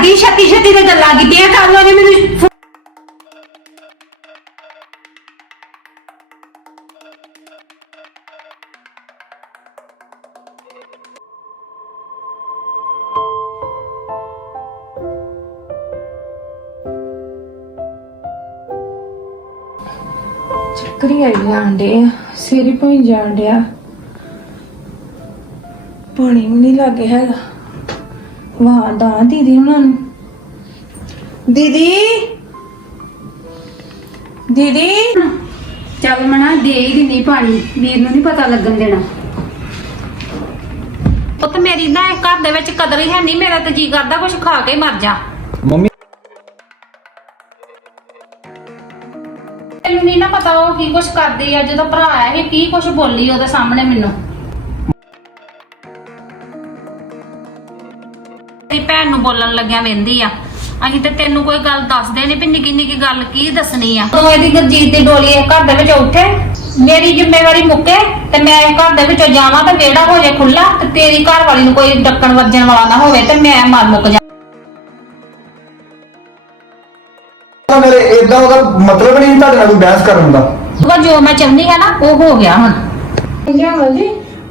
ਕਰਦੀ ਛੱਤੀ ਛੱਤੀ ਤੇ ਗੱਲਾਂ ਕੀਤੀਆਂ ਕੱਲ ਉਹਨੇ ਮੈਨੂੰ ਫੋ- ਚੱਕਰ ਹੀ ਆਈ ਜਾਣ ਡੇ ਸਿਰ ਹੀ ਭੋਈ ਜਾਣ ਡਿਆ। ਪਾਣੀ ਵੀ ਨਹੀਂ ਲੱਗੇ ਹੈਗਾ। ਵਾਹ ਦਾ ਦੀਦੀ ਉਹਨਾਂ ਨੂੰ। ਦੀਦੀ? ਦੀਦੀ? ਚੱਲ ਮਣਾ ਦੇ ਹੀ ਦਿੰਨੀ ਪਾਣੀ। ਵੀਰ ਨੂੰ ਨਹੀਂ ਪਤਾ ਲੱਗਣ ਦੇਣਾ। ਪੁੱਤ ਮੇਰੀ ਨਾ ਇਹ ਘਰ ਦੇ ਵਿੱਚ ਕਦਰ ਹੀ ਹੈ ਨਹੀਂ ਮੇਰਾ ਤੇ ਜੀ ਕਰਦਾ ਕੁਝ ਖਾ ਕੇ ਮਰ ਜਾ। ਮੰਮੀ ਤੈਨੂੰ ਨਹੀਂ ਨਾ ਪਤਾ ਉਹ ਕੀ ਕੁਝ ਕਰਦੀ ਆ ਜਦੋਂ ਭਰਾ ਆਇਆ ਸੀ ਕੀ ਕੁਝ ਬੋਲੀ ਉਹਦੇ ਸਾਹਮਣੇ ਮੈਨੂੰ। ਤੇਰੀ ਭੈਣ ਨੂੰ ਬੋਲਣ ਲੱਗਿਆ ਵੇਂਦੀ ਆ। ਅਸੀਂ ਤੇ ਤੈਨੂੰ ਕੋਈ ਗੱਲ ਦੱਸਦੇ ਨਹੀਂ ਵੀ ਨਿੱਕੀ ਨਿੱਕੀ ਗੱਲ ਕੀ ਦੱਸਣੀ ਆ। ਤੂੰ ਇਹਦੀ ਗਰਜੀਤ ਦੀ ਡੋਲੀ ਇਹ ਘਰ ਦੇ ਵਿੱਚ ਉੱਠੇ ਮੇਰੀ ਜ਼ਿੰਮੇਵਾਰੀ ਮੁੱਕੇ ਤੇ ਮੈਂ ਇਹ ਘਰ ਦੇ ਵਿੱਚੋਂ ਜਾਵਾਂ ਤੇ ਵਿਹੜਾ ਹੋ ਜਾਏ ਖੁੱਲਾ ਤੇ ਤੇਰੀ ਘਰ ਵਾਲੀ ਨੂੰ ਕੋਈ ਡੱਕਣ ਵੱਜਣ ਵਾਲਾ ਨਾ ਹੋਵੇ ਤੇ ਮੈਂ ਮਰ ਮੁੱਕ ਜਾ। ਤਾਂ ਮੇਰੇ ਇਦਾਂ ਉਹਦਾ ਮਤਲਬ ਨਹੀਂ ਤੁਹਾਡੇ ਨਾਲ ਕੋਈ ਬਹਿਸ ਕਰਨ ਦਾ। ਉਹ ਜੋ ਮੈਂ ਚਾਹੁੰਦੀ ਆ ਨਾ ਉਹ ਹੋ ਗਿਆ ਹੁਣ। ਜੀ।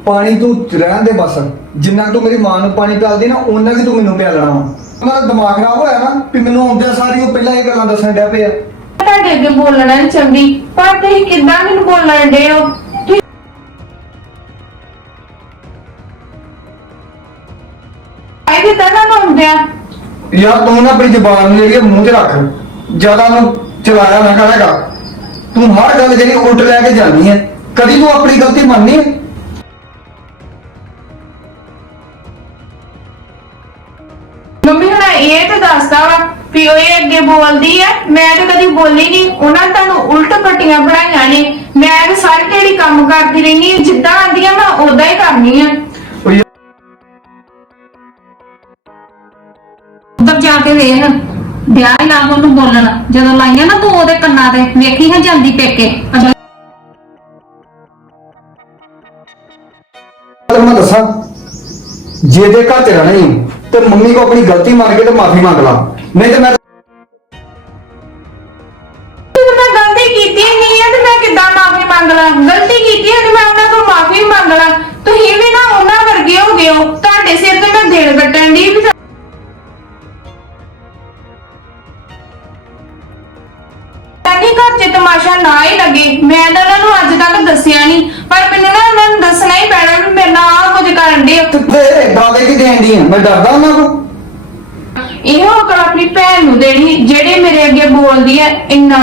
ਪਾਣੀ ਤੂੰ ਰਹਿਣ ਦੇ ਬਸ। ਜਿੰਨਾ ਕੁ ਤੂੰ ਮੇਰੀ ਮਾਂ ਨੂੰ ਪਾਣੀ ਪਿਆਲਦੀ ਨਾ ਉਹਨਾਂ ਕਿ ਤੂੰ ਮੈਨੂੰ ਪਿਆਲਣਾ ਵਾ। ਮੇਰਾ ਦਿਮਾਗ ਖਰਾਬ ਹੋਇਆ ਨਾ ਵੀ ਮੈਨੂੰ ਆਉਂਦਿਆਂ ਸਾਰੀ ਉਹ ਪਹਿਲਾਂ ਇਹ ਗੱਲਾਂ ਦੱਸਣ ਡਿਆ ਪਿਆ। ਤੁਹਾਡੇ ਅੱਗੇ ਬੋਲਣਾ ਨਹੀਂ ਚੰਗੀ ਪਰ ਤੁਸੀਂ ਕਿੱਦਾਂ ਮੈਨੂੰ ਬੋਲਣ ਡੇ ਹੋ? ਤੁਸੀਂ- ਆਏ ਵੀ ਤਾਂ ਨਾ ਹੁੰਦਿਆ ਯਾਰ ਤੂੰ ਨਾ ਆਪਣੀ ਜ਼ਬਾਨ ਨੂੰ ਜਿਹੜੀ ਆ ਮੂੰਹ 'ਚ ਰੱਖ। ਜ਼ਿਆਦਾ ਨੂੰ ਚਲਾਇਆ ਨਾ ਕਰੇਗਾ ਤੂੰ ਹਰ ਗੱਲ ਜਿਹੜੀ ਉਲਟ ਲੈ ਕੇ ਜਾਂਦੀ ਹੈ ਕਦੀ ਤੂੰ ਆਪਣੀ ਗਲਤੀ ਮੰਨਨੀ ਹੈ ਇਹ ਤੇ ਦੱਸਦਾ ਵਾ ਵੀ ਉਹ ਇਹ ਅੱਗੇ ਬੋਲਦੀ ਆ ਮੈਂ ਤਾਂ ਕਦੀ ਬੋਲੀ ਨਹੀਂ ਉਹਨਾਂ ਨੇ ਤੁਹਾਨੂੰ ਉਲਟ ਪੱਟੀਆਂ ਬਣਾਈਆਂ ਨੇ। ਮੈਂ ਤਾਂ ਸਾਰੀ ਢੇੜੀ ਕੰਮ ਕਰਦੀ ਰਹਿਣੀ ਜਿੱਦਾਂ ਆਂਦੀਆਂ ਮੈਂ ਉਦਾਂ ਹੀ ਕਰਨੀ ਆ। ਉੱਧਰ ਜਾ ਕੇ ਵੇਖ ਵਿਆਹ ਹੀ ਲਾ ਉਹਨੂੰ ਬੋਲਣ। ਜਦੋਂ ਲਾਈਆਂ ਨਾ ਤੂੰ ਉਹਦੇ ਕੰਨਾਂ ਤੇ ਵੇਖੀ ਹੈ ਜਾਂਦੀ ਪੇਕੇ। ਅਗਲ- ਤੈਨੂੰ ਮੈਂ ਦੱਸਾਂ ਜੇ ਦੇ ਘਰ ਚ ਰਹਿਣਾ ਹੀ ਤੇ ਮੰਮੀ ਕੋ ਆਪਣੀ ਗਲਤੀ ਮੰਨ ਕੇ ਤੇ ਮਾਫੀ ਮੰਗ ਲਾ। ਨਹੀਂ ਤੇ ਮੈਂ ਜਦੋਂ ਮੈਂ ਗਲਤੀ ਕੀਤੀ ਨਹੀਂ ਹੈ ਤੇ ਮੈਂ ਕਿੱਦਾਂ ਮਾਫੀ ਮੰਗ ਲਾਂ? ਗਲਤੀ ਕੀਤੀ ਹੈ ਤੇ ਮੈਂ ਉਹਨਾਂ ਤੋਂ ਮਾਫੀ ਮੰਗ ਲਾਂ। ਤੁਸੀਂ ਵੀ ਨਾ ਉਹਨਾਂ ਵਰਗੇ ਹੋ ਗਏ ਹੋ। ਤੁਹਾਡੇ ਸਿਰ ਤੇ ਮੈਂ ਦੇਣ ਕੱਟਣ ਦੀ ਵੀ ਨਹੀਂ ਘਰ 'ਚ ਤਮਾਸ਼ਾ ਨਾ ਹੀ ਲੱਗੇ। ਮੈਂ ਤਾਂ ਉਹਨਾਂ ਨੂੰ ਅੱਜ ਤੱਕ ਦੱਸਿਆ ਨਹੀਂ। ਪਰ ਮੈਨੂੰ ਨਾ ਉਹਨਾਂ ਨੂੰ ਦੱਸਣਾ ਹੀ ਪੈਣਾ ਵੀ ਮੇਰੇ ਨਾਲ ਆਹ ਕੁਝ ਕਰਨ ਦੇ ਤੇ ਕੀ ਦੇਣ ਆ ਮੈਂ ਡਰਦਾ ਉਹਨਾਂ ਕੋ ਇਹੋ ਅਕਲ ਆਪਣੀ ਭੈਣ ਨੂੰ ਦੇਣੀ ਜਿਹੜੇ ਮੇਰੇ ਅੱਗੇ ਬੋਲਦੀ ਹੈ ਇੰਨਾ।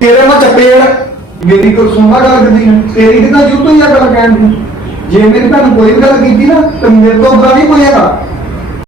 ਤੇਰੇ ਮੈਂ ਚੱਪੇੜ ਮੇਰੀ ਕੋ ਸੁਣਨਾ ਗੱਲ ਕਰਦੀ ਹੈ ਤੇਰੀ ਕਿਦਾਂ ਜੁੱਤੋਂ ਹੀ ਆ ਗੱਲ ਕਹਿਣ ਦੀ ਜੇ ਮੇਰੀ ਭੈਣ ਕੋਈ ਵੀ ਗੱਲ ਕੀਤੀ ਨਾ ਤੇ ਮੇਰੇ ਤੋਂ ਬੁਰਾ ਨਹੀਂ ਕੋਈ ਹੈਗਾ